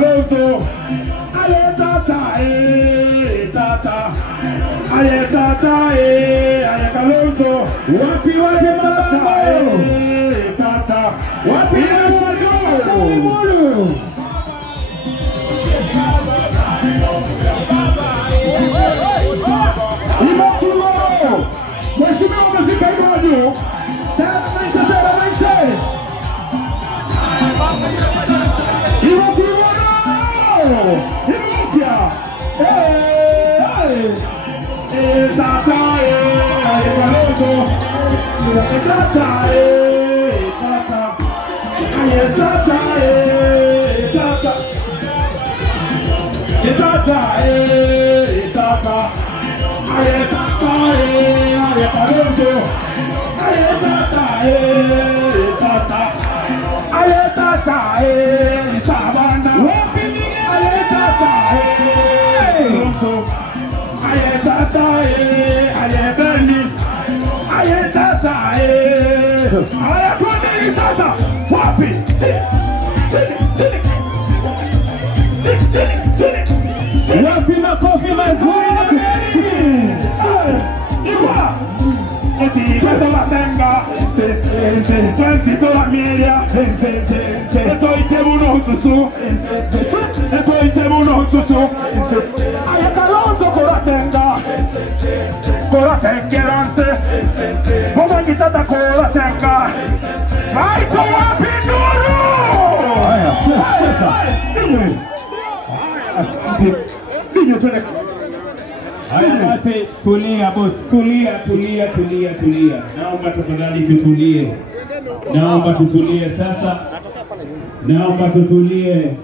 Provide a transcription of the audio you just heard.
Kalonzo. Aye tata, tata. Aye tata, aye Kalonzo. Wapi tata, tata. Wapi Kalonzo. Mheshimiwa umefika hivyo juu. Tena basi tulia boss, tulia. Naomba tafadhali tutulie. Naomba tutulie sasa. Naomba tutulie.